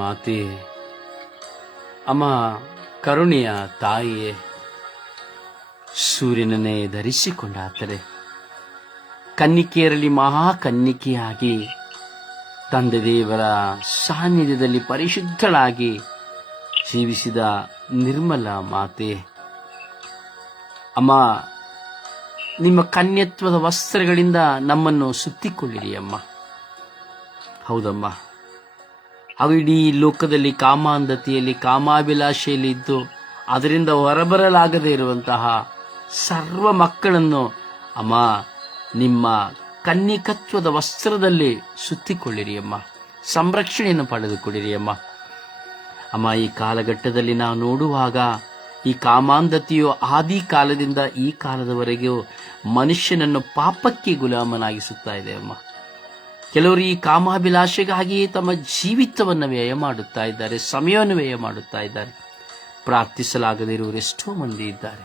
ಮಾತೆ, ಅಮ್ಮ, ಕರುಣೆಯ ತಾಯಿಯೇ, ಸೂರ್ಯನನ್ನೇ ಧರಿಸಿಕೊಂಡಾತರೆ. ಕನ್ನಿಕೆಯರಲ್ಲಿ ಮಹಾ ಕನ್ನಿಕೆಯಾಗಿ ತಂದೆ ದೇವರ ಸಾನ್ನಿಧ್ಯದಲ್ಲಿ ಪರಿಶುದ್ಧಳಾಗಿ ಜೀವಿಸಿದ ನಿರ್ಮಲ ಮಾತೆ. ಅಮ್ಮ, ನಿಮ್ಮ ಕನ್ಯತ್ವದ ವಸ್ತ್ರಗಳಿಂದ ನಮ್ಮನ್ನು ಸುತ್ತಿಕೊಳ್ಳಿರಿ ಅಮ್ಮ. ಹೌದಮ್ಮ. ಹಾಗೂ ಇಡೀ ಲೋಕದಲ್ಲಿ ಕಾಮಾಂಧತೆಯಲ್ಲಿ ಕಾಮಾಭಿಲಾಷೆಯಲ್ಲಿ ಇದ್ದು ಅದರಿಂದ ಹೊರಬರಲಾಗದೇ ಇರುವಂತಹ ಸರ್ವ ಮಕ್ಕಳನ್ನು ಅಮ್ಮ, ನಿಮ್ಮ ಕನ್ನಿಕತ್ವದ ವಸ್ತ್ರದಲ್ಲಿ ಸುತ್ತಿಕೊಳ್ಳಿರಿ ಅಮ್ಮ. ಸಂರಕ್ಷಣೆಯನ್ನು ಪಡೆದುಕೊಳ್ಳಿರಿ ಅಮ್ಮ. ಅಮ್ಮ, ಈ ಕಾಲಘಟ್ಟದಲ್ಲಿ ನಾವು ನೋಡುವಾಗ ಈ ಕಾಮಾಂಧತೆಯು ಆದಿ ಕಾಲದಿಂದ ಈ ಕಾಲದವರೆಗೂ ಮನುಷ್ಯನನ್ನು ಪಾಪಕ್ಕೆ ಗುಲಾಮನಾಗಿಸುತ್ತಾ ಇದೆ ಅಮ್ಮ. ಕೆಲವರು ಈ ಕಾಮಾಭಿಲಾಷೆಗಾಗಿ ತಮ್ಮ ಜೀವಿತವನ್ನು ವ್ಯಯ ಮಾಡುತ್ತಾ ಇದ್ದಾರೆ, ಸಮಯವನ್ನು ವ್ಯಯ ಮಾಡುತ್ತಾ ಇದ್ದಾರೆ. ಪ್ರಾರ್ಥಿಸಲಾಗದಿರುವರು ಎಷ್ಟೋ ಮಂದಿ ಇದ್ದಾರೆ.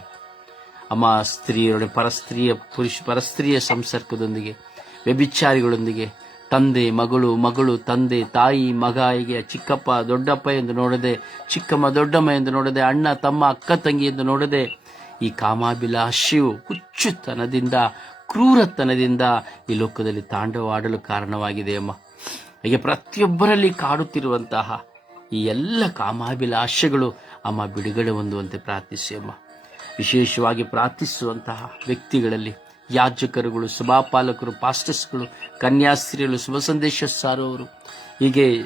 ಅಮ್ಮ ಸ್ತ್ರೀಯರೊಡನೆ ಪರಸ್ತ್ರೀಯ ಪುರುಷ, ಪರಸ್ತ್ರೀಯ ಸಂಸರ್ಗದೊಂದಿಗೆ, ವ್ಯಭಿಚಾರಿಗಳೊಂದಿಗೆ, ತಂದೆ, ಮಗಳು ಮಗಳು, ತಂದೆ, ತಾಯಿ, ಮಗ, ಹೀಗೆ ಚಿಕ್ಕಪ್ಪ, ದೊಡ್ಡಪ್ಪ ಎಂದು ನೋಡದೆ, ಚಿಕ್ಕಮ್ಮ, ದೊಡ್ಡಮ್ಮ ಎಂದು ನೋಡದೆ, ಅಣ್ಣ, ತಮ್ಮ, ಅಕ್ಕ, ತಂಗಿ ಎಂದು ನೋಡದೆ, ಈ ಕಾಮಾಭಿಲಾಷೆಯು ಹುಚ್ಚುತನದಿಂದ ಕ್ರೂರತನದಿಂದ ಈ ಲೋಕದಲ್ಲಿ ತಾಂಡವಾಡಲು ಕಾರಣವಾಗಿದೆ ಅಮ್ಮ. ಹೀಗೆ ಪ್ರತಿಯೊಬ್ಬರಲ್ಲಿ ಕಾಡುತ್ತಿರುವಂತಹ ಈ ಎಲ್ಲ ಕಾಮಾಭಿಲಾಷೆಗಳು ಅಮ್ಮ ಬಿಡುಗಡೆ ಹೊಂದುವಂತೆ ಪ್ರಾರ್ಥಿಸಿ ಅಮ್ಮ. ವಿಶೇಷವಾಗಿ ಪ್ರಾರ್ಥಿಸುವಂತಹ ವ್ಯಕ್ತಿಗಳಲ್ಲಿ ಯಾಜಕರುಗಳು, ಸಭಾಪಾಲಕರು, ಪಾಸ್ಟರ್ಸ್ಗಳು ಕನ್ಯಾಸ್ತ್ರೀಯರು ಶುಭ ಸಂದೇಶ ಸಾರುವವರು, ಹೀಗೆ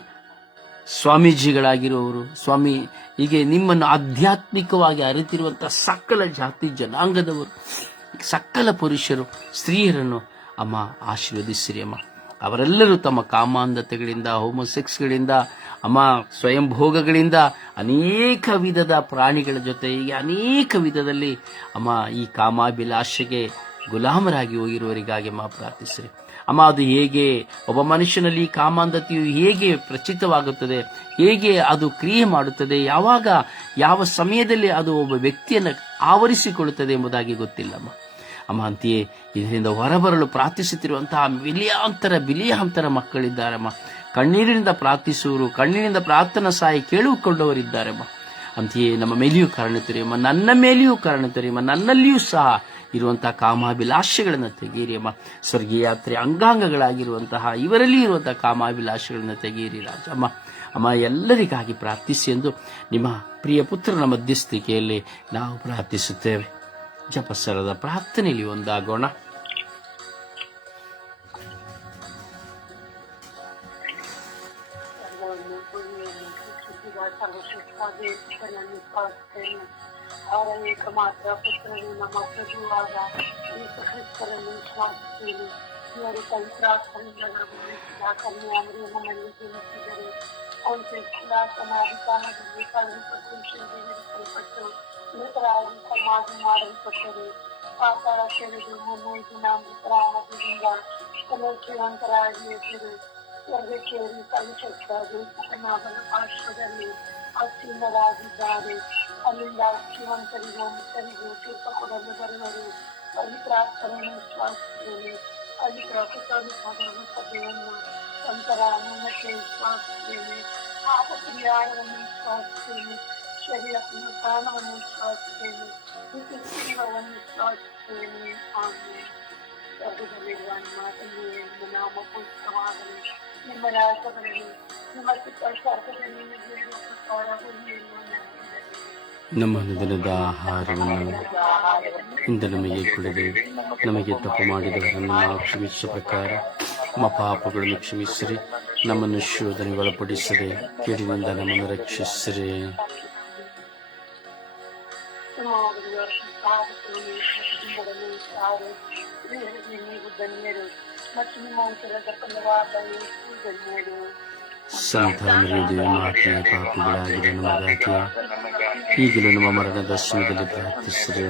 ಸ್ವಾಮೀಜಿಗಳಾಗಿರುವವರು, ಸ್ವಾಮಿ, ಹೀಗೆ ನಿಮ್ಮನ್ನು ಆಧ್ಯಾತ್ಮಿಕವಾಗಿ ಅರಿತಿರುವಂಥ ಸಕಲ ಜಾತಿ ಜನಾಂಗದವರು ಸಕಲ ಪುರುಷರು ಸ್ತ್ರೀಯರನ್ನು ಅಮ್ಮ ಆಶೀರ್ವದಿಸಿರಿ ಅಮ್ಮ. ಅವರೆಲ್ಲರೂ ತಮ್ಮ ಕಾಮಾಂಧತೆಗಳಿಂದ, ಹೋಮೋಸೆಕ್ಸ್ಗಳಿಂದ, ಅಮ್ಮ ಸ್ವಯಂ ಭೋಗಗಳಿಂದ ಅನೇಕ ವಿಧದ ಪ್ರಾಣಿಗಳ ಜೊತೆ ಹೀಗೆ ಅನೇಕ ವಿಧದಲ್ಲಿ ಅಮ್ಮ ಈ ಕಾಮಾಭಿಲಾಷೆಗೆ ಗುಲಾಮರಾಗಿ ಹೋಗಿರುವವರಿಗಾಗಿ ಅಮ್ಮ ಪ್ರಾರ್ಥಿಸಿರಿ. ಅಮ್ಮ, ಅದು ಹೇಗೆ? ಒಬ್ಬ ಮನುಷ್ಯನಲ್ಲಿ ಕಾಮಾಂಧತೆಯು ಹೇಗೆ ಪ್ರಚಿತವಾಗುತ್ತದೆ ಹೇಗೆ ಅದು ಕ್ರಿಯೆ ಮಾಡುತ್ತದೆ? ಯಾವಾಗ, ಯಾವ ಸಮಯದಲ್ಲಿ ಅದು ಒಬ್ಬ ವ್ಯಕ್ತಿಯನ್ನು ಆವರಿಸಿಕೊಳ್ಳುತ್ತದೆ ಎಂಬುದಾಗಿ ಗೊತ್ತಿಲ್ಲಮ್ಮ. ಅಮ್ಮ, ಅಂತೆಯೇ ಇದರಿಂದ ಹೊರಬರಲು ಪ್ರಾರ್ಥಿಸುತ್ತಿರುವಂತಹ ವಿಲಿಯಾಂತರ ಬಿಲಿಯಾಂತರ ಮಕ್ಕಳಿದ್ದಾರಮ್ಮ. ಕಣ್ಣೀರಿನಿಂದ ಪ್ರಾರ್ಥಿಸುವರು, ಕಣ್ಣೀರಿನಿಂದ ಪ್ರಾರ್ಥನಾ ಸಹಾಯ ಕೇಳಿಕೊಳ್ಳುವವರಿದ್ದಾರಮ್ಮ ಅಂತೆಯೇ ನಮ್ಮ ಮೇಲೆಯೂ ಕಾರಣ ತೆರೆಯಮ್ಮ ನನ್ನ ಮೇಲೆಯೂ ಕಾರಣ ತೆರೆಯಮ್ಮ ನನ್ನಲ್ಲಿಯೂ ಸಹ ಇರುವಂತಹ ಕಾಮಾಭಿಲಾಷೆಗಳನ್ನು ತೆಗೀರಿ ಅಮ್ಮ. ಸ್ವರ್ಗೀಯ ಯಾತ್ರೆ ಅಂಗಾಂಗಗಳಾಗಿರುವಂತಹ ಇವರಲ್ಲಿ ಇರುವಂತಹ ಕಾಮಾಭಿಲಾಷೆಗಳನ್ನು ತೆಗೀರಿ ರಾಜಮ್ಮ ಅಮ್ಮ. ಎಲ್ಲರಿಗಾಗಿ ಪ್ರಾರ್ಥಿಸಿ ಎಂದು ನಿಮ್ಮ ಪ್ರಿಯ ಪುತ್ರನ ಮಧ್ಯಸ್ಥಿಕೆಯಲ್ಲಿ ನಾವು ಪ್ರಾರ್ಥಿಸುತ್ತೇವೆ. ಜಪಸರದ ಪ್ರಾರ್ಥನೆಯಲ್ಲಿ ಒಂದಾಗೋಣ. አረኔ ከማጥረፍ ፍቅርና ማፍረቱ ዋጋ ኢየሱስ መንስዋት ሲሉ የሩቀን ስራ ከሚደረጉ ስራ ከሚያምር የመመለስ የምትገር ኮንቴክስላ ተማሪካ መግዜካ ኢንፎርሜሽን ዲቨሎፕመንት ለጥራዊ ከማዱ ማረን ፈጠሩ አካራቸው ደግሞ ሞይና ምጥራ ማድረግና ተመልሶ አንተራዊ የትሩ የርቤቸሪ ቀልቸቻ ና በለፋሽ ወደኔ አሲመራዚ ዛሬ अलिंदा शिवम करी ओम करी गो कृपा को धर्म कर हरे अलिप्रात करण स्वास्थ्य देवे अलिप्रात करण साधन सदैव अंतराम से स्वास्थ्य देवे आप प्रियार वने स्वास्थ्य देवे शरीर अपने प्राण वने स्वास्थ्य देवे इसी वने स्वास्थ्य देवे आमीन। प्रभु भगवान माता ने मनाम को समागम निर्मला सगरे निर्मल के पर सर्व जीवन और अभी निर्मल ನಮ್ಮ ದಿನದ ಆಹಾರವನ್ನು ಇಂದ ನಮಗೆ ಕೊಡದೆ ನಮಗೆ ತಪ್ಪು ಮಾಡಿದವರನ್ನು ನಾವು ಕ್ಷಮಿಸುವ ಪ್ರಕಾರ ನಮ್ಮ ಪಾಪಗಳನ್ನು ಕ್ಷಮಿಸಿರಿ, ನಮ್ಮನ್ನು ಶೋಧನೆ ಒಳಪಡಿಸಿರಿ ಕೇಡಿನಿಂದ ನಮ್ಮನ್ನು ರಕ್ಷಿಸಿರಿ. ಮತ್ತು ನಿಮ್ಮ ವಂಶದ ಫಲವಾದ ಯೇಸು ಧನ್ಯರು ಸಂತಾನರಿಗೆ ಮಾತೆಯ ಪಾಪಿಗಳಾಗಿದ ನಮಗಾಗಿ ಈಗಲೂ ನಮ್ಮ ಮರಣದ ಸಮಯದಲ್ಲಿ ಪ್ರಾರ್ಥಿಸಿರಿ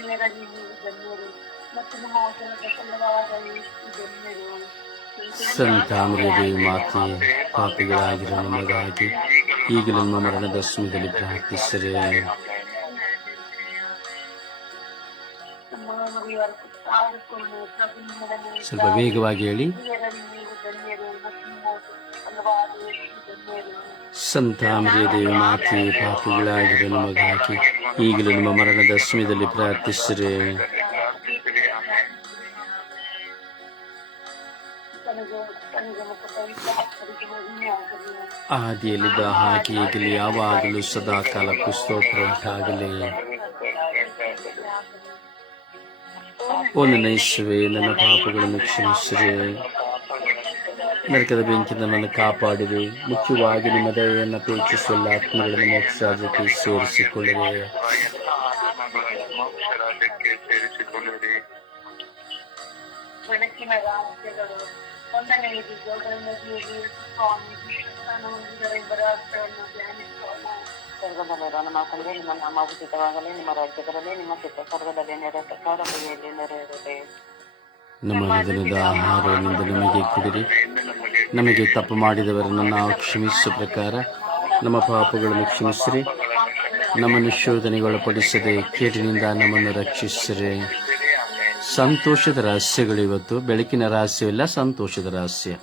ಇವರಲ್ಲಿ ನೀವು ಧನ್ಯರು ಮತ್ತು ನಿಮ್ಮ ವಂಶದ ಫಲವಾದ ಯೇಸು ಧನ್ಯರು ಸಂತಾನರಿಗೆ ಮಾತೆಯ ಪಾಪಿಗಳಾಗಿರೋ ನಮಗಾಗಿ ಈಗಲೂ ನಮ್ಮ ಮರಣದ ಸಮಯದಲ್ಲಿ ಪ್ರಾರ್ಥಿಸಿರಿ ಸ್ವಲ್ಪ ವೇಗವಾಗಿ ಹೇಳಿ. ಸ್ತ್ರೀಯರಲ್ಲಿ ನೀವು ಧನ್ಯರು ಮತ್ತು ನಿಮ್ಮ ಫಲವಾದ ಯೇಸು ಧನ್ಯರು ಸಂತ ಮರಿಯ ದೇವಿ ಮಾತೆ ಪಾಪಿಗಳಾಗಿರೋ ಹಾಕಿ, ಈಗಲೂ ನಿಮ್ಮ ಮರಣದ ಸಮಯದಲ್ಲಿ ಪ್ರಾರ್ಥಿಸಿರಿ. ಆದಿಯಲ್ಲಿದ್ದ ಹಾಗೆ ಈಗಲೂ ಯಾವಾಗಲೂ ಸದಾ ಕಾಲಕ್ಕೂ ಸ್ತೋತ್ರ ಉಂಟಾಗಲಿ. ಓ ನನ್ನ ಯೇಸುವೆ ನನ್ನ ಪಾಪಗಳನ್ನು ಕ್ಷಮಿಸಿರಿ. ನರಕದ ಬೆಂಕಿಯಿಂದ ನನ್ನ ಕಾಪಾಡಿರಿ. ಮುಖ್ಯವಾಗಿ ನಿಮ್ಮ ದಯೆಯನ್ನು ಎಲ್ಲ ಆತ್ಮಗಳನ್ನು ಮೋಕ್ಷರಾಜ್ಯಕ್ಕೆ ರಹಸ್ಯಗಳು ಒಂದನೆಯದು ಸ್ವರ್ಗದಲ್ಲಿರೋ ನಮ್ಮ ತಂದೆ ನಿಮ್ಮ ನಾಮ ಉಚಿತವಾಗಲಿ ನಿಮ್ಮ ರಾಜ್ಯದಲ್ಲಿ ನಿಮ್ಮ ಚಿತ್ತ ಸ್ವರ್ಗದಲ್ಲಿ ನೆರವೇರ ಭೂಮಿಯಲ್ಲಿ ನೆರವೇರಲಿ ನಮ್ಮ ದಿನದ ಆಹಾರವನ್ನು ನಮಗೆ ಕೊಡಿರಿ. ನಮಗೆ ತಪ್ಪು ಮಾಡಿದವರನ್ನು ನಾವು ಕ್ಷಮಿಸುವ ಪ್ರಕಾರ ನಮ್ಮ ಪಾಪಗಳನ್ನು ಕ್ಷಮಿಸಿರಿ. ನಮ್ಮನ್ನು ಶೋಧನೆಗೊಳಪಡಿಸದೆ ಕೇಟಿನಿಂದ ನಮ್ಮನ್ನು ರಕ್ಷಿಸಿರಿ. ಸಂತೋಷದ ರಹಸ್ಯಗಳು ಇವತ್ತು. ಬೆಳಕಿನ ರಹಸ್ಯವಿಲ್ಲ ಸಂತೋಷದ ರಹಸ್ಯ.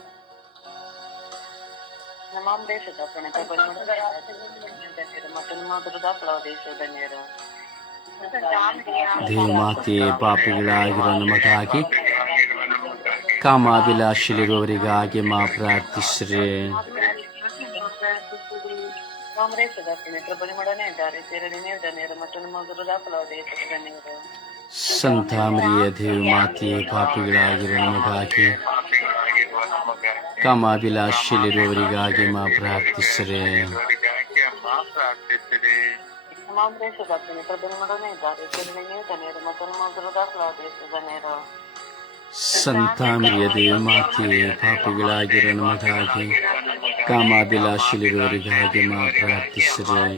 ಧನ್ಯರು ದೇವಮಾತೆಯೇ ಪಾಪಿಗಳಾಗಿರೋ ನಮಗಾಗಿ ಕಾಮಾಭಿಲಾಷಿಲಿರುವವರಿಗಾಗಿ ಮಾ ಪ್ರಾರ್ಥಿಸ್ರಿ ನಮ್ಮ ದೇಶದ ಪ್ರಣತ ಬಲಿಮಡನೆ ಇದ್ದಾರೆ ಸೇರಡಿ ನೀವು ಧನ್ಯರು ಮತ್ತು ನಿಮ್ಮ ದುರ್ದ ದೇಶ ಧನ್ಯರು ಸಂತಾಮರಿಯ ದೇವಮಾತೆಯೇ ಪಾಪಿಗಳಾಗಿರೋ ನಮಗಾಗಿ ಕಾಮಾಭಿಲಾಷಿಲಿರುವವರಿಗಾಗಿ ಮಾ ಪ್ರಾರ್ಥಿಸ್ರಿ ಇವರಿಗಾಗಿ ಅಮ್ಮ ಪ್ರಾರ್ಥಿಸಿರಿ ನಮ್ಮ ದೇಶದ ಪ್ರಣತ ಬಲಿಮಡನೆ ಇದ್ದಾರೆ ಸೇರಡಿ ನೀವು ಧನ್ಯರು ಮತ್ತು ನಿಮ್ಮ ದುರ್ದ ದೇಶ ಧನ್ಯರು ಸಂತಾಮರಿಯ ದೇವಮಾತೆಯೇ ಪಾಪಿಗಳಾಗಿರೋ ನಮಗಾಗಿ ಕಾಮಾಭಿಲಾಷಿಲಿರುವವರಿಗಾಗಿ ಮಾ ಪ್ರಾರ್ಥಿಸ್ರಿ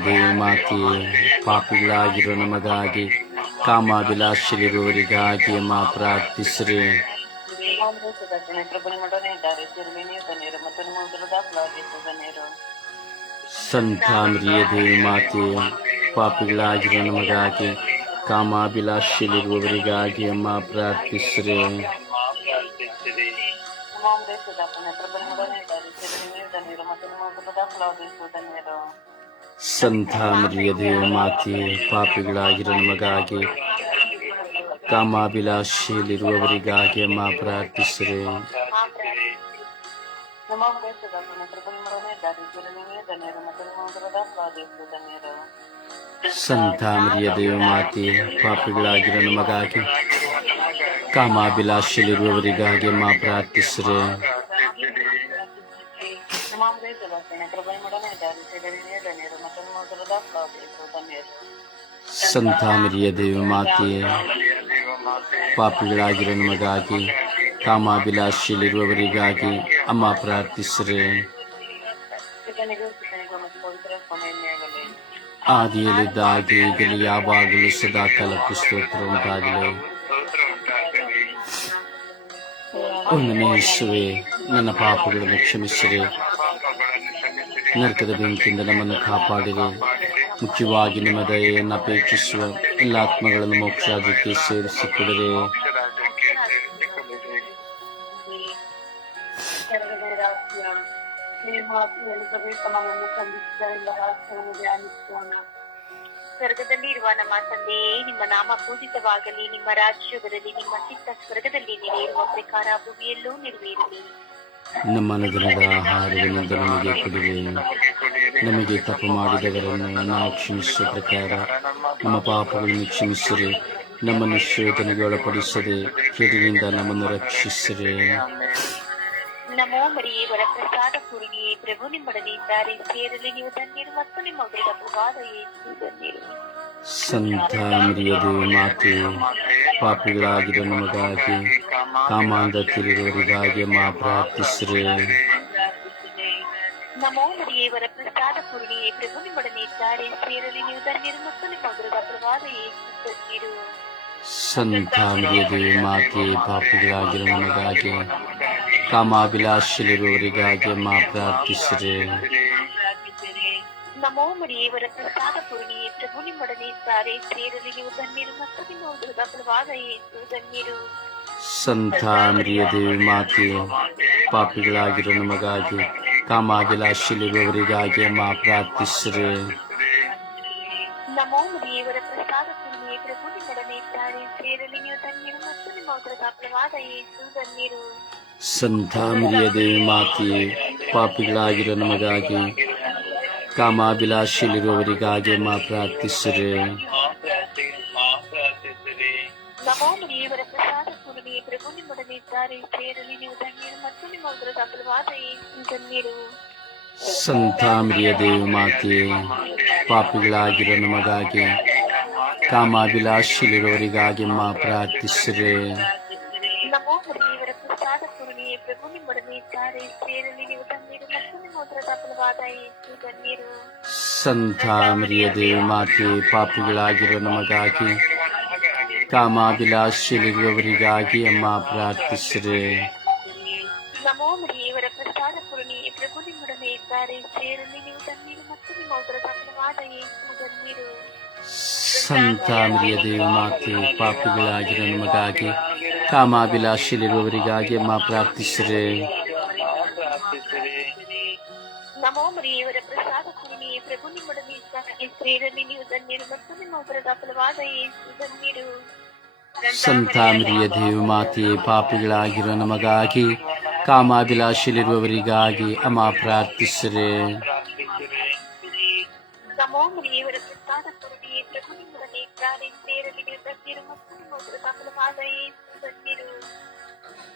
ದೇವಮಾತೆಯೇ ಪಾಪಿಗಳಾಗಿರೋ ನಮಗಾಗಿ ಕಾಮಾಭಿಲಾಷಿಲಿರುವವರಿಗಾಗಿ ಮಾ ಪ್ರಾರ್ಥಿಸ್ರಿ ಇಮಾಮ್ ದೇಶದ ಬಲಿಮಡನೆ ಇದ್ದಾರೆ ಸೇರಡಿ ನೀವು ಪಾಪಿಗಳಾಗಿರೋ ನಮಗಾಗಿ ಕಾಮಾಭಿಲಾಷಿಯಲ್ಲಿರುವವರಿಗಾಗಿ ಮಾ ಪ್ರಾರ್ಥಿಸಿರಿ ಇಮಾಮ್ ದೇಶದ ಬಲಿಮಡನೆ ಇದ್ದಾರೆ ಸೇರಡಿ ನೀವು ಧನ್ಯರು ಮತ್ತು ನಿಮ್ಮ ದುರ್ದ ದೇಶ ಧನ್ಯರು ಸಂತಾಮರಿಯ ದೇವಮಾತೆಯೇ ಪಾಪಿಗಳಾಗಿರೋ ನಮಗಾಗಿ ಕಾಮಾಭಿಲಾಷಿಯಲ್ಲಿರುವವರಿಗಾಗಿ ಮಾ ಪ್ರಾರ್ಥಿಸಿರಿ ಇಮಾಮ್ ದೇಶದ ಬಲಿಮಡನೆ ಇದ್ದಾರೆ ಸೇರಡಿ ನೀವು ಧನ್ಯರು ಮತ್ತು ದುರ್ದ ದೇಶ ಧನ್ಯರು ಸಂತಾಮರಿಯ ದೇವಮಾತೆಯೇ ಪಾಪಿಗಳಾಗಿರೋ ನಮಗಾಗಿ, ಕಾಮಾಭಿಲಾಷಿಯಲ್ಲಿರುವವರಿಗಾಗಿ ಅಮ್ಮ ಪ್ರಾರ್ಥಿಸ್ರೆ. ಆದಿಯಲ್ಲಿದ್ದ ಸ್ತೋತ್ರ ಉಂಟಾಗಲಿ. ಒಂದನೇ ನನ್ನ ಪಾಪಗಳನ್ನು ಕ್ಷಮಿಸಿರಿ. ನರಕದ ಬೆಂಕಿಯಿಂದ ನಮ್ಮನ್ನು ಕಾಪಾಡಿರಿ. ಮುಖ್ಯವಾಗಿ ನಿಮ್ಮ ದಯೆಯನ್ನು ಅಪೇಕ್ಷಿಸುವ ಎಲ್ಲ ಆತ್ಮಗಳನ್ನು ಮೋಕ್ಷಾದಿಕ್ಕೆ ಸೇರಿಸಿಕೊಡಿರಿ. ಸ್ವರ್ಗದಲ್ಲಿ ಇರುವ ನಮ್ಮ ತಂದೆಯೇ ನಿಮ್ಮ ನಾಮ ಪೂಜಿತವಾಗಲಿ ನಿಮ್ಮ ರಾಜ್ಯ ಬರಲಿ ನಿಮ್ಮ ಚಿತ್ತ ಸ್ವರ್ಗದಲ್ಲಿ ನೆರೆಯಿರುವ ಪ್ರಕಾರ ಭೂಮಿಯಲ್ಲೂ ನೆರವೇರಲಿ. ನಮ್ಮ ನಗರದ ಆಹಾರವನ್ನು ನಮಗೆ ಕೊಡಿರಿ ನಮಗೆ ತಪ್ಪು ಮಾಡಿದವರನ್ನು ನಾವು ಕ್ಷಮಿಸುವ ಪ್ರಕಾರ ನಮ್ಮ ಪಾಪಗಳನ್ನು ಕ್ಷಮಿಸಿರಿ. ನಮ್ಮನ್ನು ಶೋಧನೆಗೆ ಒಳಪಡಿಸದೆ ನಮ್ಮನ್ನು ರಕ್ಷಿಸಿರಿ. ನಮ್ಮ ನಮೋ ಮರಿಯೇ ವರಪ್ರಸಾದ ಪೂರ್ಣಿಯೇ ಪ್ರಭು ನಿಮ್ಮೊಡನೆ ಇದ್ದಾರೆ. ಸೇರಲಿ ನೀವು ಧನ್ಯರು ಮತ್ತು ನಿಮ್ಮ ಉದರದ ಪ್ರಭಾದ ಧನ್ಯರು. ಸಂತ ಮರಿಯದು ಮಾತೆ ಪಾಪಿಗಳಾಗಿರೋ ನಮಗಾಗಿ ಕಾಮಾಂಧ ತಿರುವವರಿಗಾಗಿ ಮಾ ಪ್ರಾರ್ಥಿಸ್ರೆ. ನಮೋ ಮರಿಯೇ ವರಪ್ರಸಾದ ಪೂರ್ಣಿಯೇ ಪ್ರಭು ನಿಮ್ಮೊಡನೆ ಇದ್ದಾರೆ ಸೇರಲಿ ನೀವು ಧನ್ಯರು ಮತ್ತು ನಿಮ್ಮ ಉದರದ ಪ್ರಭಾವ ಯೇಸು ಧನ್ಯರು ಸಂತ ಮರಿಯದು ಮಾತೆ ಪಾಪಿಗಳಾಗಿರೋ ನಮಗಾಗಿ ಕಾಮಾಭಿಲಾಷಿಲಿರುವವರಿಗಾಗಿ ಮಾ ಪ್ರಾರ್ಥಿಸ್ರೆ. ನಮೋ ದೇವರ ವರಪ್ರಸಾದ ಪೂರ್ಣಿಯೇ ಪ್ರಭು ನಿಮ್ಮೊಡನೆ ಇದ್ದಾರೆ ಸೇರಲಿ. ನೀವು ಧನ್ಯರು ಮತ್ತು ನಿಮ್ಮ ಉದರದ ಫಲವಾದ ಯೇಸು ಧನ್ಯರು ಸಂತ ದೇವಿ ಮಾತೆ ಪಾಪಿಗಳಾಗಿರೋ ನಮಗಾಗಿ ಕಾಮಾಭಿಲಾಷಿಲಿರುವವರಿಗಾಗಿ ಮಾ ಪ್ರಾರ್ಥಿಸ್ರೆ. ನಮೋ ದೇವರ ವರಪ್ರಸಾದ ಪೂರ್ಣಿಯೇ ಪ್ರಭು ನಿಮ್ಮೊಡನೆ ಇದ್ದಾರೆ ಸೇರಲಿ. ನೀವು ಧನ್ಯರು ಮತ್ತು ನಿಮ್ಮ ಉದರದ ಫಲವಾದ ಯೇಸು ಧನ್ಯರು ಸಂತ ದೇವಿ ಮಾತೆ ಪಾಪಿಗಳಾಗಿರೋ ನಮಗಾಗಿ ಕಾಮಾಭಿಲಾಷಿಲಿರುವವರಿಗಾಗಿ ಮಾ ಪ್ರಾರ್ಥಿಸ್ರೆ ನಮೋ ಮರಿಯೇ ವರಪ್ರಸಾದ ಪೂರ್ಣಿಯೇ ಪ್ರಭು ನಿಮ್ಮೊಡನೆ ಇದ್ದಾರೆ ಸೇರಲಿ ನೀವು ಧನ್ಯರು ಮತ್ತು ನಿಮ್ಮ ಉದರದ ಫಲವಾದ ಯೇಸು ಧನ್ಯರು ಸಂತ ಮರಿಯದು ಮಾತೆ ಪಾಪಿಗಳಾಗಿರೋ ನಮಗಾಗಿ ಕಾಮಾಭಿಲಾಷಿಲಿರುವವರಿಗಾಗಿ ಮಾ ಪ್ರಾರ್ಥಿಸ್ರೆ ನಮೋ ಮರಿಯೇ ವರಪ್ರಸಾದ ಪೂರ್ಣಿಯೇ ಪ್ರಭು ನಿಮ್ಮೊಡನೆ ಇದ್ದಾರೆ ಸೇರಲಿ ನೀವು ಧನ್ಯರು ಸಂತ ಮರಿಯದು ಮಾತೆ ಪಾಪಿಗಳಾಗಿರೋ ನಮಗಾಗಿ ಕಾಮಾಭಿಲಾಷಿಲಿರುವವರಿಗಾಗಿ ಅಮ್ಮ ಪ್ರಾರ್ಥಿಸ್ರೆ. ನಮೋ ಮರಿಯೇ ವರಪ್ರಸಾದ ಪೂರ್ಣಿಯೇ ಪ್ರಭು ನಿಮ್ಮೊಡನೆ ಇದ್ದಾರೆ. ಸೇರಲಿ ನೀವು ಧನ್ಯರು ಮತ್ತು ನಿಮ್ಮ ಯೇಸು ಸಂತ ಮರಿಯದು ಮಾತೆ ಪಾಪಿಗಳಾಗಿರೋ ನಮಗಾಗಿ ಕಾಮಾಭಿಲಾಷಿಲಿರುವವರಿಗಾಗಿ ಅಮ್ಮ ಪ್ರಾರ್ಥಿಸ್ರೆ. ಧನ್ಯರು ಸಂತ ಮಾತೆಯೇ ಮಾತೆ ಪಾಪಿಗಳಾಗಿರೋ ನಮಗಾಗಿ ಕಾಮಾಭಿಲಾಷಿಲಿರುವವರಿಗಾಗಿ ಅಮ್ಮ ಪ್ರಾರ್ಥಿಸ್ರೆ. ಮರಿಯೇ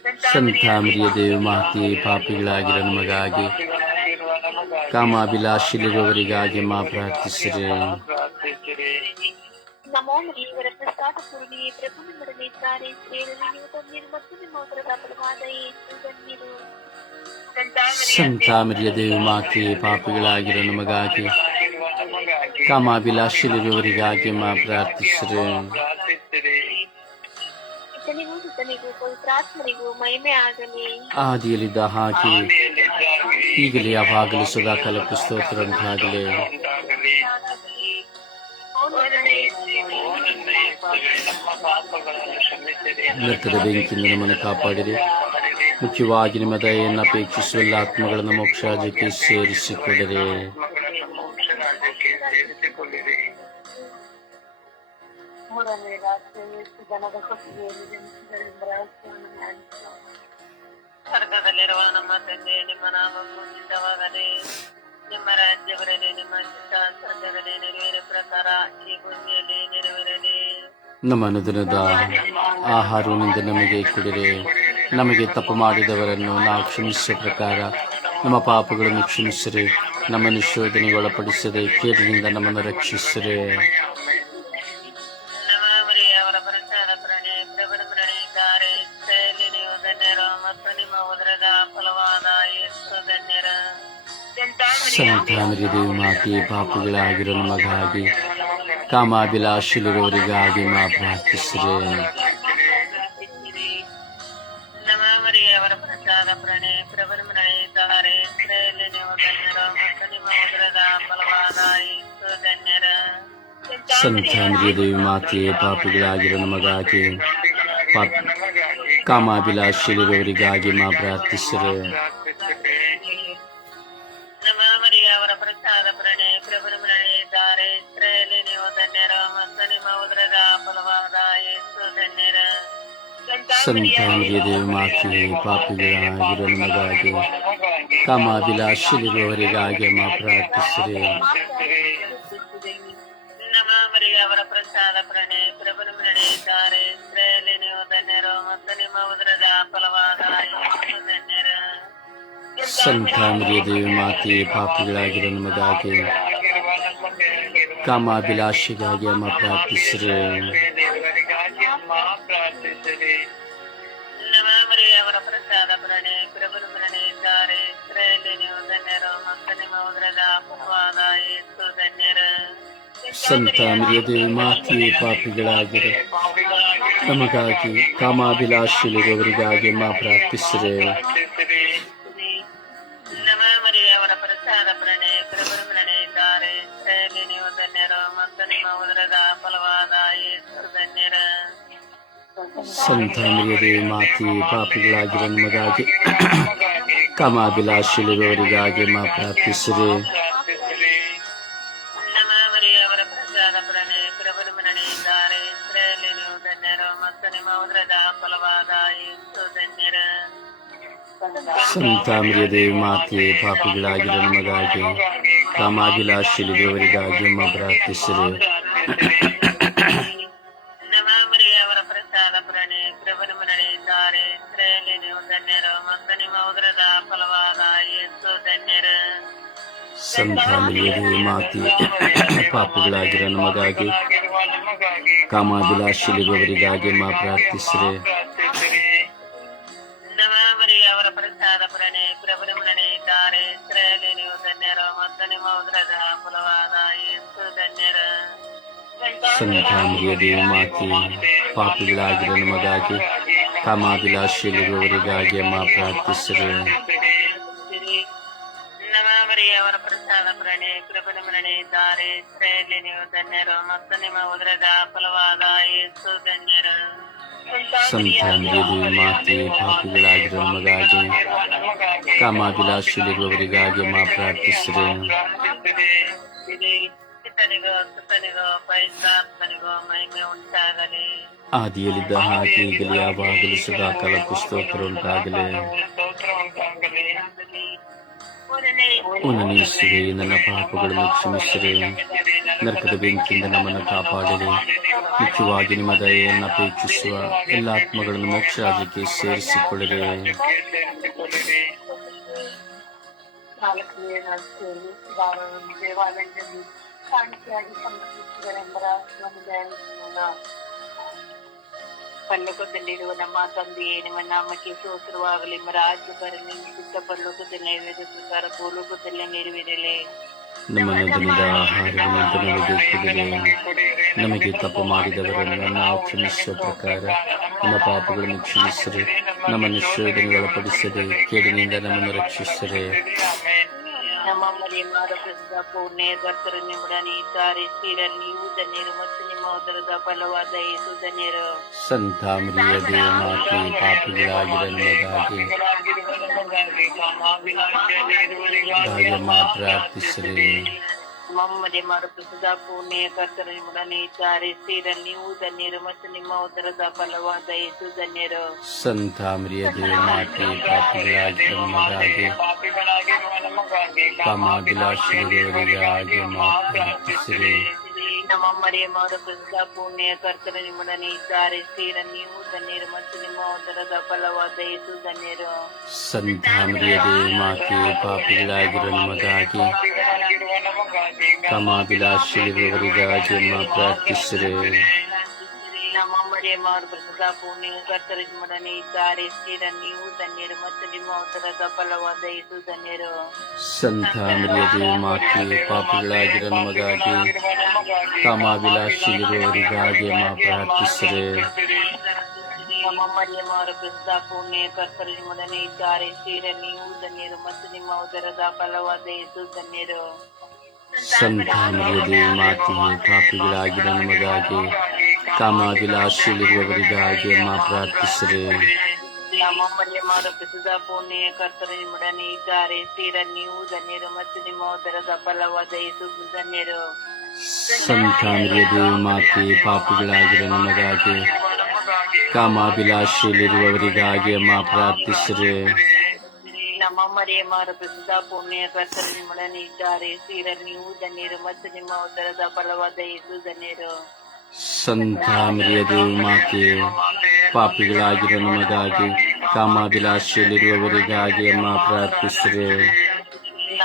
ನಿಮ್ಮೊಡನೆ ದೇವಿ ಮಾತೆ ಪಾಪಿಗಳಾಗಿರೋ ನಮಗಾಗಿ ಕಾಮಾಭಿಲಾಷಿಲಿರುವವರಿಗಾಗಿ ಮಾ ಪ್ರಾರ್ಥಿಸಿರಿ. ನಮೋ ದೇವಿ ಮಾತೆ ಪಾಪಿಗಳಾಗಿರೋ ನಮಗಾಗಿ ಕಾಮಾಭಿಲಾಷಿಲಿರುವವರಿಗಾಗಿ ಮಾ ಪ್ರಾರ್ಥಿಸ್ರೆ. ಆಗಲಿ. ಆದಿಯಲ್ಲಿದ್ದ ಹಾಗೆ ಈಗಲೇ ಯಾವಾಗಲೂ ಸದಾಕಾಲ ಸ್ತೋತ್ರಂತಾಗಲಿ ನರ್ತದ ಬೆಂಕಿಯಿಂದ ನಮ್ಮನ್ನು ಕಾಪಾಡಿದೆ ಮುಖ್ಯವಾಗಿ ನಿಮ್ಮ ದಯೆಯನ್ನು ಅಪೇಕ್ಷಿಸುವ ಆತ್ಮಗಳನ್ನು ಮೋಕ್ಷಾಜಕ್ಕೆ ಸೇರಿಸಿಕೊಡಿರಿ. ಜನದ ಕೊಟ್ಟಿಗೆಯಲ್ಲಿ. ಸ್ವರ್ಗದಲ್ಲಿರುವ ನಮ್ಮ ತಂದೆ, ನಿಮ್ಮ ನಾಮ ಪೂಜಿತವಾಗಲಿ ನಿಮ್ಮ ರಾಜ್ಯ ಬರಲಿ ನಿಮ್ಮ ಸ್ವರ್ಗದಲ್ಲಿ ನೆರವೇರ ಪ್ರಕಾರ ಈ ಭೂಮಿಯಲ್ಲಿ ನೆರವೇರಲಿ. ನಮ್ಮ ಅನುದಿನದ ಆಹಾರವಿನಿಂದ ನಮಗೆ ಕೊಡಿರಿ. ನಮಗೆ ತಪ್ಪು ಮಾಡಿದವರನ್ನು ನಾವು ಕ್ಷಮಿಸುವ ಪ್ರಕಾರ ನಮ್ಮ ಪಾಪಗಳನ್ನು ಕ್ಷಮಿಸಿರಿ. ನಮ್ಮನ್ನು ಶೋಧನೆಗೆ ಒಳಪಡಿಸದೆ ಕೇಡಿನಿಂದ ನಮ್ಮನ್ನು ರಕ್ಷಿಸಿರಿ. ಸಂತಾನರಿದೇವಿ ಮಾತೆ ಪಾಪಗಳಾಗಿರೋ ನಮಗಾಗಿ ಕಾಮಾಭಿಲಾಷಿಲಿರುವವರಿಗಾಗಿ ಮಾ ಪ್ರಾರ್ಥಿಸಿರಿ. ನಮ್ಮ ದೇವಿ ಮಾತೆ ಪಾಪಿಗಳಾಗಿರೋ ನಮಗಾಗಿ ಪಾಪ ಕಾಮಾಭಿಲಾಷಿಲಿರುವವರಿಗಾಗಿ ಮಾ ಪ್ರಾರ್ಥಿಸಿರಿ. ಸಂತಾನರಿದೇವಿ ಮಾತೆ ಪಾಪಿಗಳಾಗಿರೋ ನಮಗಾಗಿ ಕಾಮಾಭಿಲಾಷಿಲಿರುವವರಿಗಾಗಿ ಮಾ ಪ್ರಾರ್ಥಿಸಿರಿ ಅವರ ಪ್ರಸಾದ ಪ್ರಣೆ ಪ್ರಬಲ ಪ್ರಾಣಿದ್ದಾರೆ ಇಸ್ರಾಯೇಲಿ ನೀವು ಧನ್ಯರು ಮತ್ತು ನಿಮ್ಮ ದೇವಿ ಮಾತೆ ಪಾಪಿಗಳಾಗಿರೋ ನಮಗಾಗಿ ಕಾಮಾಭಿಲಾಷೆಗಾಗಿ ಅಮ್ಮ ಪ್ರಾರ್ಥಿಸ್ರೆ. ನೀವು ಧನ್ಯರು ಮಾತೆಯೇ ಪಾಪಿಗಳಾಗಿರು. ನಮಗಾಗಿ ಫಲವಾದ ಮಾ ಪ್ರಾರ್ಥಿಸಿದೆ ಸಂತ ದೇವಿ ಮಾತೆಯೇ ಪಾಪಿಗಳಾಗಿರೋ ನಮಗಾಗಿ ಕಾಮಾಭಿಲಾಷೆಲಿರುವವರಿಗಾಗಿ ಅಮ್ಮ ಪ್ರಾರ್ಥಿಸ್ರೆ ಪ್ರಾರ್ಥಿಸಿರಿ ನವಮರಿ ಅವರ ಪ್ರಸಾದ ಪ್ರಣೆ ಪ್ರಭುರು ಪ್ರಣೆ ಇದ್ದಾರೆ ಇಸ್ರಾಯೇಲಿ ನೀವು ಧನ್ಯರು ಮತ್ತು ನಿಮ್ಮ ಉದರದ ಫಲವಾದ ಯೇಸು ಧನ್ಯರು ಸಂತ ದೇವಿ ಮಾತೆ ಪಾಪಿಗಳಾಗಿರೋ ನಮಗಾಗಿ ಕಾಮಾಭಿಲಾಷೆಲಿರುವವರಿಗಾಗಿ ಅಮ್ಮ ಪ್ರಾರ್ಥಿಸ್ರೆ ದೇವಿ ಮಾತೆ ಪಾಪಿಗಳಾಗಿರೋ ನಮಗಾಗಿ ಕಾಮಾಭಿಲಾಷೆಲಿರುವವರಿಗಾಗಿ ಮಾ ಪ್ರಾರ್ಥಿಸ್ರೆ. ಪ್ರಾರ್ಥಿಸಿರಿ ನವಮರಿ ಅವರ ಪ್ರಸಾದ ಪ್ರಣೆ ಪ್ರಭುರು ಪ್ರಣೆ ಇದ್ದಾರೆ ಇಸ್ರಾಯೇಲಿ ನೀವು ಧನ್ಯರು ಮತ್ತು ನಿಮ್ಮ ಉದರದ ಫಲವಾದ ಯೇಸು ಧನ್ಯರು. ಸಂತ ದೇವಿ ಮಾತೆ ಪಾಪಿಗಳಾಗಿರೋ ನಮಗಾಗಿ ಕಾಮಾಭಿಲಾಷೆಲಿರುವವರಿಗಾಗಿ ಮಾ ಪ್ರಾರ್ಥಿಸ್ರೆ. ಸಂತ ದೇವಿ ಮಾತೆ ಪಾಪಿಗಳಾಗಿರೋ ನಮಗಾಗಿ ಕಾಮಾಭಿಲಾಷೆಲಿರುವವರಿಗಾಗಿ ಮಾ ಪ್ರಾರ್ಥಿಸಿದೆ ಆದಿಯಲ್ಲಿದ್ದ ಹಾಗೆ ಈಗಲೇ ಯಾವಾಗಲೂ ಸದಾ ಕಾಲಕ್ಕೂ ಸ್ತೋತ್ರ ಉಂಟಾಗಲಿ ನನ್ನ ಪಾಪಗಳನ್ನು ಕ್ಷಮಿಸಿರಿ. ನರಕದ ಬೆಂಕಿಯಿಂದ ನಮ್ಮನ್ನು ಕಾಪಾಡಿರಿ. ಮುಖ್ಯವಾಗಿ ನಿಮ್ಮ ದಯೆಯನ್ನು ಅಪೇಕ್ಷಿಸುವ ಎಲ್ಲ ಆತ್ಮಗಳನ್ನು ಮೋಕ್ಷ ರಾಜ್ಯಕ್ಕೆ ಸೇರಿಸಿಕೊಳ್ಳಿರಿ. ಸೇರಿಸಿಕೊಳ್ಳಿರಿ ನಾಲ್ಕನೇ ರಾಷ್ಟ್ರದಲ್ಲಿ ಭಾರತವನ್ನು ದೇವಾಲಯದಲ್ಲಿ ಕಾಣಿಕೆಯಾಗಿ ಸಮರ್ಪಿಸಿದರೆಂಬರ ಧ್ಯಾನಿಸೋಣ ಪರಲೋಕದಲ್ಲಿರುವ ನಮ್ಮ ತಂದೆಯೇ, ನಿಮ್ಮ ನಾಮಕ್ಕೆ ಸ್ತೋತ್ರವಾಗಲಿ. ನಿಮ್ಮ ರಾಜ್ಯ ಬರಲಿ ಚಿತ್ತ ಪರಲೋಕದಲ್ಲಿ ನೆರವೇರಿದ ಪ್ರಕಾರ ಭೂಲೋಕದಲ್ಲಿ ನೆರವೇರಲಿ. ನಮ್ಮನ್ನು ದಿನದ ಆಹಾರವನ್ನು ನಮಗೆ ಕೊಡಿರಿ ನಮಗೆ ತಪ್ಪು ಮಾಡಿದವರನ್ನು ನಾವು ಕ್ಷಮಿಸುವ ಪ್ರಕಾರ ನಮ್ಮ ಪಾಪಗಳನ್ನು ಕ್ಷಮಿಸಿರಿ. ನಮ್ಮನ್ನು ಶೋಧನೆಗೆ ಒಳಪಡಿಸಿರಿ ಕೇಡಿನಿಂದ ನಮ್ಮನ್ನು ರಕ್ಷಿಸಿರಿ. ನಮ್ಮ ಮರಿಯಮ್ಮಾದ ಪ್ರಸಿದ್ಧ ಪೂರ್ಣೆ ಕರ್ತರು ನಿಮ್ಮೊಡನೆ ಇದ್ದಾರೆ ಸ್ಥಿರ ನೀವು ಧನ್ಯರು ಮತ್ತು ನಿಮ್ಮ ಉದರದ ಫಲವಾದ ಯೇಸು ಧನ್ಯರು ಸಂತ ಮರಿಯ ದೇವಮಾತೆ ಪಾಪಿಗಳಾಗಿರ ನಮಗಾಗಿ ಹಾಗೆ ಮಾ ಪ್ರಾರ್ಥಿಸಿರಿ ನಮ್ಮ ಮರಿಯಮ್ಮಾದ ಪ್ರಸಿದ್ಧ ಪೂರ್ಣೆ ಕರ್ತರು ನಿಮ್ಮೊಡನೆ ಇದ್ದಾರೆ. ಸ್ಥಿರ ನೀವು ಧನ್ಯರು ಮತ್ತು ನಿಮ್ಮ ಉದರದ ಫಲವಾದ ಯೇಸು ಧನ್ಯರು. ಸಂತ ಮರಿಯ ದೇವಮಾತೆ ಪಾಪಿಗಳಾಗಿ ನಮಗಾಗಿ ಹಾಗೆ ಮಾ ಪ್ರಾರ್ಥಿಸಿರಿ ನಮ್ಮ ಮರಿಯಮ್ಮಾದ ಪ್ರಸಿದ್ಧ ಪುಣ್ಯ ಕರ್ತರು ನಿಮ್ಮೊಡನೆ ಇದ್ದಾರೆ ಸ್ಥಿರ ನೀವು ಧನ್ಯರು ಮತ್ತು ನಿಮ್ಮ ಉದರದ ಫಲವಾದ ಯೇಸು ಧನ್ಯರು. ಸಂತ ಮರಿಯ ಪಾಪಿಗಳಾಗಿರು ಪಾಪಿಗಳಾಗಿರ ನಮಗಾಗಿ ಕಾಮಾಭಿಲಾಷಿರುವವರಿಗಾಗಿ ಅಮ್ಮ ಪ್ರಾರ್ಥಿಸಿರಿ. ನಮ್ಮ ಮರಿಯಮ್ಮಾದ ಪ್ರಸಿದ್ಧ ಪೂರ್ಣೆ ಕರ್ತರು ನಿಮ್ಮೊಡನೆ ಇದ್ದಾರೆ ಸ್ಥಿರ ನೀವು ಧನ್ಯರು ಮತ್ತು ನಿಮ್ಮ ಉದರದ ಫಲವಾದ ಇದು ಧನ್ಯರು. ಸಂತ ಮರಿಯ ದೇವಮಾತೆ ಪಾಪಿಗಳಾಗಿರ ನಮಗಾಗಿ ಕಾಮಾಭಿಲಾಷಿರುವವರಿಗಾಗಿ ಮಾ ಪ್ರಾರ್ಥಿಸಿರಿ. ಮರಿಯಮ್ಮಾದ ಪ್ರಸಿದ್ಧ ಪೂರ್ಣೆ ಕರ್ತರು ನಿಮ್ಮೊಡನೆ ಇದ್ದಾರೆ ಸ್ಥಿರ ನೀವು ಧನ್ಯರು ಮತ್ತು ನಿಮ್ಮ ಉದರದ ಫಲವಾದ ಇದು ಧನ್ಯರು. ಸಂತ ಮರಿಯ ದೇವಮಾತೆ ಪಾಪಿಗಳಾಗಿರ ನಮಗಾಗಿ ಕಾಮಾಭಿಲಾಷಿರುವವರಿಗಾಗಿ ಮಾ ಪ್ರಾರ್ಥಿಸಿರಿ. ನಮ್ಮ ಮಾತಿ ಕರ್ತರು ನಿಮ್ಮೊಡನೆ ಇದ್ದಾರೆ. ತೀರ ನೀವು ಧನ್ಯರು ಮತ್ತು ನಿಮ್ಮ ಉದರದ ಫಲವಾದ ಇದು ಧನ್ಯರು. ಪಾಪಿಗಳಾಗಿರ ನಮಗಾಗಿ ಕಾಮಾಭಿಲಾಷಿಯಲ್ಲಿರುವವರಿಗಾಗಿ ಮಾ ಪ್ರಾರ್ಥಿಸಿರಿ. ನಮ್ಮ ಮರಿಯಮ್ಮರ ಪ್ರಸಿದ್ಧ ಪುಣ್ಯ ಕರ್ತರು ನಿಮ್ಮೊಡನೆ ಇದ್ದಾರೆ ಸೀರ ನೀವು ಧನ್ಯರು ಮತ್ತು ನಿಮ್ಮ ಉದರದ ಫಲವಾದ ಯೇಸು ಧನ್ಯರು. ಸಂತ ಮರಿಯ ದೇವಮಾತೆ ಪಾಪಿಗಳಾಗಿರೋ ನಮಗಾಗಿ, ಕಾಮಾಭಿಲಾಷೆಯಲ್ಲಿರುವವರಿಗಾಗಿ ಅಮ್ಮ ಪ್ರಾರ್ಥಿಸಿರೆ.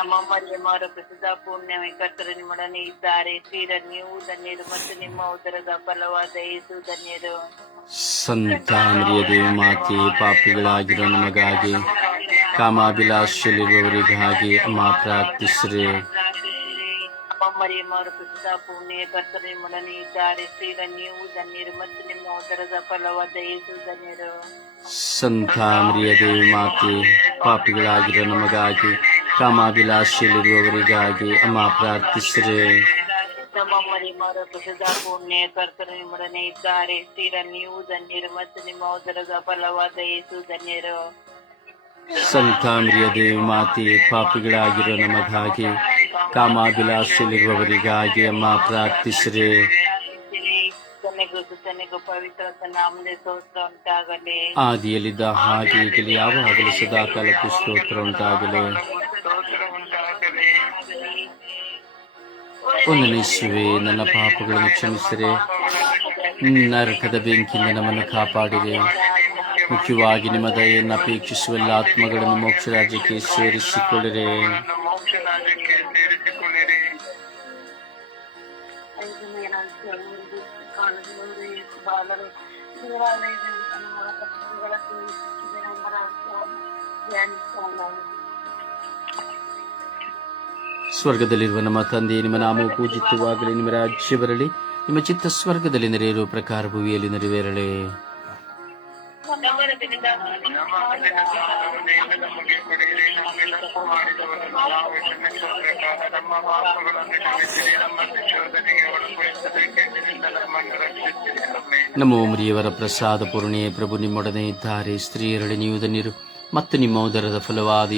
ನಮ್ಮ ಮಾರ ಪ್ರಸಿದ್ಧ ಪುಣ್ಯ ಕರ್ತರು ನಿಮ್ಮೊಡನೆ ಇದ್ದಾರೆ. ಸ್ತ್ರೀರ ನೀವು ಧನ್ಯರು ಮತ್ತು ನಿಮ್ಮ ಉದರದ ಫಲವಾದ ಏಸು ಧನ್ಯರು. ಸಂತ ದೇವಿ ಮಾತೆ ಪಾಪಿಗಳಾಗಿರೋ ನಮಗಾಗಿ ಕಾಮಾಭಿಲಾಷೆಯಲ್ಲಿರುವವರಿಗಾಗಿ ಅಮ್ಮ ಪ್ರಾರ್ಥಿಸಿರೆ. ನಮ್ಮ ಮಾರು ಪ್ರಸಿದ್ಧ ಪುಣ್ಯ ಕರ್ತರು ನಿಮ್ಮೊಡನೆ ಇದ್ದಾರೆ. ಸ್ತ್ರೀರ ನೀವು ಧನ್ಯರು ಮತ್ತು ನಿಮ್ಮ ಉದರದ ಫಲವಾದ ಏಸು ಧನ್ಯರು. ಸಂತ ದೇವಿ ಮಾತೆ ಪಾಪಿಗಳಾಗಿರೋ ನಮಗಾಗಿ ಕಾಮಾಭಿಲಾಷೆಯಲ್ಲಿರುವವರಿಗಾಗಿ ಅಮ್ಮ ಪ್ರಾರ್ಥಿಸಿರಿ. ನಮ್ಮ ಮರಿಯಮ್ಮರ ಪ್ರಸಿದ್ಧ ಪುಣ್ಯ ಕರ್ತರು ನಿಮ್ಮೊಡನೆ ಇದ್ದಾರೆ ಸ್ತ್ರೀರ ನೀವು ಧನ್ಯರು ಮತ್ತು ನಿಮ್ಮ ಉದರದ ಫಲವಾದ ಯೇಸು ಧನ್ಯರು ಸಂತ ದೇವಿ ಮಾತೆ ಪಾಪಿಗಳಾಗಿರೋ ನಮಗಾಗಿ ಕಾಮಾಭಿಲಾಷೆಯಲ್ಲಿರುವವರಿಗಾಗಿ ಅಮ್ಮ ಪ್ರಾರ್ಥಿಸಿರಿ. ಆದಿಯಲ್ಲಿದ್ದ ಹಾಗೆ ಈಗಲೂ ಯಾವಾಗಲೂ ಸದಾಕಾಲಕ್ಕೂ ಸ್ತೋತ್ರ ಉಂಟಾಗಲಿ. ಸ್ತೋತ್ರ ಉಂಟಾಗಲಿ ನನ್ನ ಪಾಪಗಳನ್ನು ಕ್ಷಮಿಸಿರೆ. ನರಕದ ಬೆಂಕಿಯಿಂದ ನಮ್ಮನ್ನು ಕಾಪಾಡಿದೆ ಮುಖ್ಯವಾಗಿ ನಿಮ್ಮ ದಯೆಯನ್ನು ಅಪೇಕ್ಷಿಸುವ ಎಲ್ಲ ಆತ್ಮಗಳನ್ನು ಮೋಕ್ಷ ರಾಜ್ಯಕ್ಕೆ ಸೇರಿಸಿಕೊಳ್ಳಿರೆ. ನನ್ನ ಸ್ವರ್ಗದಲ್ಲಿರುವ ನಮ್ಮ ತಂದೆ, ನಿಮ್ಮ ನಾಮವು ಪೂಜಿತವಾಗಲಿ, ನಿಮ್ಮ ರಾಜ್ಯ ಬರಲಿ, ನಿಮ್ಮ ಚಿತ್ತ ಸ್ವರ್ಗದಲ್ಲಿ ನೆರೆಯಿರುವ ಪ್ರಕಾರ ಭೂಮಿಯಲ್ಲಿ ನೆರವೇರಲಿ. ನಮ್ಮ ಮರಿಯವರ ಪ್ರಸಾದ ಪೂರ್ಣಿಯೇ ಪ್ರಭು ನಿಮ್ಮೊಡನೆ ಇದ್ದಾರೆ. ಸ್ತ್ರೀಯರಳಿ ನೀವು ಧನ್ಯರು, ಮತ್ತು ನಿಮ್ಮ ಉದರದ ಫಲವಾದ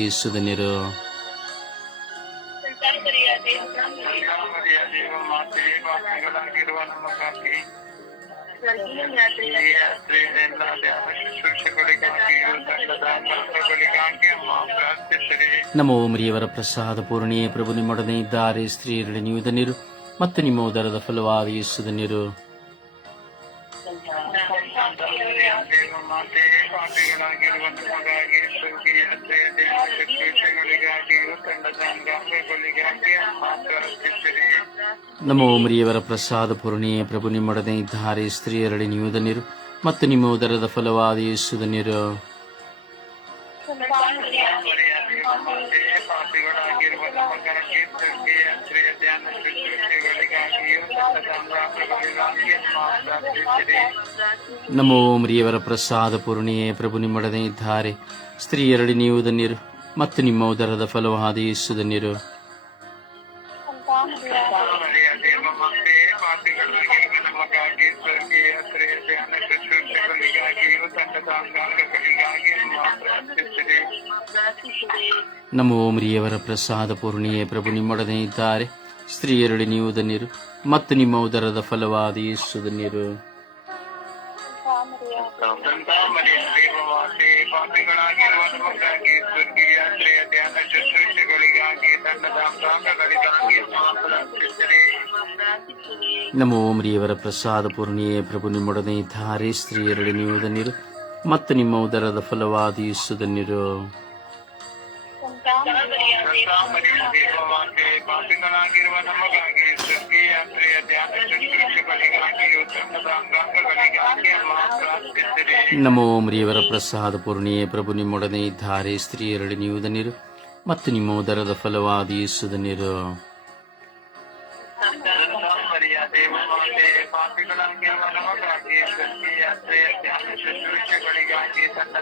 ದೇವ ಓಮರಿಯವರ ನಮಗಾಗಿ ಈ ಯಾತ್ರೆಯನ್ನೆಲ್ಲ ಧ್ಯಾನ ಶುಶ್ರೂಷೆಗಳಿಗಾಗಿಯೂ ತಂಡದ ಮಕ್ಕಳಿಗಾಗಿ ಅಮ್ಮ ಪ್ರಾರ್ಥಿಸಿರಿ. ನಮೋ ಮರಿಯವರ ಪ್ರಸಾದ ಪೂರ್ಣಿಯೇ ಪ್ರಭು ನಿಮ್ಮೊಡನೆ ಇದ್ದಾರೆ. ಸ್ತ್ರೀಯರಲ್ಲಿ ನೀವು ಧನ್ಯರು ಮತ್ತು ನಿಮ್ಮ ಉದರದ ಫಲವಾದ ಯೇಸು ನಮೋ ಮರಿಯವರ ಪ್ರಸಾದ ಪೂರ್ಣಿಯೇ ಪ್ರಭು ನಿಮ್ಮೊಡನೆ ಇದ್ದಾರೆ. ಸ್ತ್ರೀಯರಳಿ ನೀವುದನ್ನಿರು ಮತ್ತು ನಿಮ್ಮ ಉದರದ ಫಲವಾದ ಯೇಸುದನ್ನಿರು ನಮೋ ಮರಿಯವರ ಪ್ರಸಾದ ಪೂರ್ಣಿಯೇ ಪ್ರಭು ನಿಮ್ಮೊಡನೆ ಇದ್ದಾರೆ. ಸ್ತ್ರೀಯರಡಿ ನೀವು ಧನ್ಯರು ಮತ್ತು ನಿಮ್ಮ ಉದರದ ಫಲವಾದ ಯೇಸು ಧನ್ಯರು ನಮ್ಮ ದೇವ ಮಾತೆಯೇ ಪಾಪಿಗಳಾಗಿರುವ ನಮಗಾಗಿ ಸ್ವರ್ಗೀಯ ಶ್ರೇಯ ಧ್ಯಾನ ಶುಶ್ರೂಷೆಗಳಿಗಾಗಿಯೂ ತಂಡದ ಅಂಗಾಂಗಗಳಿಗಾಗಿ ಅಮ್ಮ ಪ್ರಾರ್ಥಿಸಿರಿ ನಮೋ ಮರಿಯವರ ಪ್ರಸಾದ ಪೂರ್ಣಿಯೇ ಪ್ರಭು ನಿಮ್ಮೊಡನೆ ಇದ್ದಾರೆ. ಸ್ತ್ರೀಯರಳಿ ನೀವು ಧನ್ಯರು ಮತ್ತು ನಿಮ್ಮ ಉದರದ ಫಲವಾದ ಯೇಸು ಧನ್ಯರು ನಮೋ ಮರಿಯವರ ಪ್ರಸಾದ ಪೂರ್ಣಿಯೇ ಪ್ರಭು ನಿಮ್ಮೊಡನೆ ಇದ್ದಾರೆ. ಸ್ತ್ರೀಯರಡೆ ನೀವು ಧನ್ಯರು ಮತ್ತು ನಿಮ್ಮ ಉದರದ ಫಲವಾದ ಯೇಸು ನಮೋ ಮರಿಯವರ ಪ್ರಸಾದ ಪೂರ್ಣಿಯೇ ಪ್ರಭು ನಿಮ್ಮೊಡನೆ ಇದ್ದಾರೆ. ಸ್ತ್ರೀಯರಡೆ ನೀವು ಧನ್ಯರು ಮತ್ತು ನಿಮ್ಮ ಉದರದ ಫಲವಾದ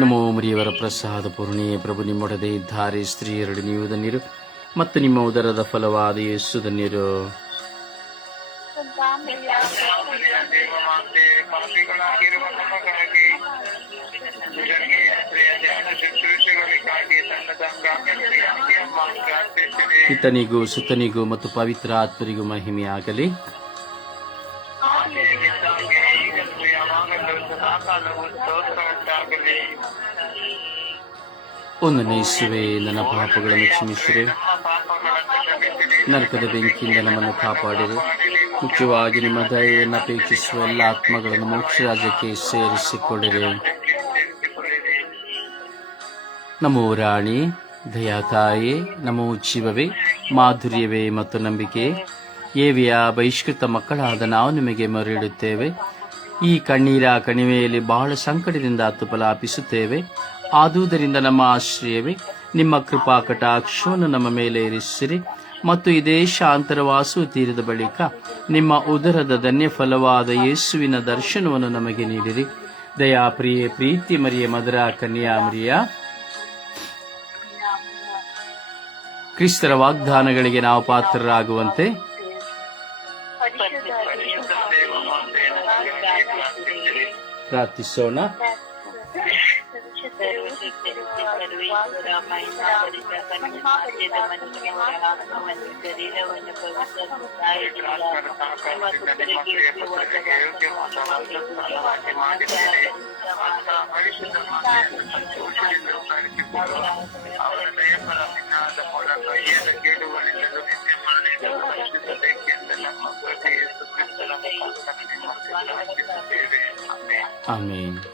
ನಮೋ ಮರಿಯವರ ಪ್ರಸಾದ ಪೂರ್ಣಿಯೇ ಪ್ರಭು ನಿಮ್ಮೊಡದೆ ಇದ್ದಾರೆ ಸ್ತ್ರೀಯರಡು ನೀವು ಧನ್ಯರು ಮತ್ತು ನಿಮ್ಮ ಉದರದ ಫಲವಾದ ಯೇಸು ಧನ್ಯರು. ಇತನಿಗೂ ಸುತನಿಗೂ ಮತ್ತು ಪವಿತ್ರ ಆತ್ಮರಿಗೂ ಮಹಿಮೆಯಾಗಲಿ. ಒಂದನೇ ನೈಸುವೆ ನನ್ನ ಪಾಪಗಳನ್ನು ಕ್ಷಮಿಸಿರಿ. ನರಕದ ಬೆಂಕಿಯಿಂದ ನಮ್ಮನ್ನು ಕಾಪಾಡಿರಿ. ಮುಖ್ಯವಾಗಿ ನಿಮ್ಮ ದಯೆಯನ್ನು ಅಪೇಕ್ಷಿಸುವ ಎಲ್ಲ ಆತ್ಮಗಳನ್ನು ಮೋಕ್ಷ ರಾಜ್ಯಕ್ಕೆ ಸೇರಿಸಿಕೊಳ್ಳಿರಿ ನಮೋ ರಾಣಿ ದಯಾತಾಯೇ ನಮೋ ಜೀವವೇ, ಮಾಧುರ್ಯವೇ ಮತ್ತು ನಂಬಿಕೆ. ಏವಿಯ ಬಹಿಷ್ಕೃತ ಮಕ್ಕಳಾದ ನಾವು ನಿಮಗೆ ಮರಳಿಡುತ್ತೇವೆ. ಈ ಕಣ್ಣೀರ ಕಣಿವೆಯಲ್ಲಿ ಬಹಳ ಸಂಕಟದಿಂದ ತುಪಲಾಪಿಸುತ್ತೇವೆ ಆದುದರಿಂದ ನಮ್ಮ ಆಶ್ರಯವೇ. ನಿಮ್ಮ ಕೃಪಾ ಕಟಾಕ್ಷವನ್ನು ನಮ್ಮ ಮೇಲೆ ಇರಿಸಿರಿ. ಮತ್ತು ಇದೇ ಶಾಂತರವಾಸು ತೀರಿದ ಬಳಿಕ ನಿಮ್ಮ ಉದರದ ಧನ್ಯ ಫಲವಾದ ಯೇಸುವಿನ ದರ್ಶನವನ್ನು ನಮಗೆ ನೀಡಿರಿ. ದಯಾಪ್ರಿಯೆ ಪ್ರೀತಿ ಮರಿಯ ಮಧುರ ಕನ್ಯಾ ಮರಿಯ. ಕ್ರಿಸ್ತರ ವಾಗ್ದಾನಗಳಿಗೆ ನಾವು ಪಾತ್ರರಾಗುವಂತೆ ಪ್ರಾರ್ಥಿಸೋಣ. ಅವರ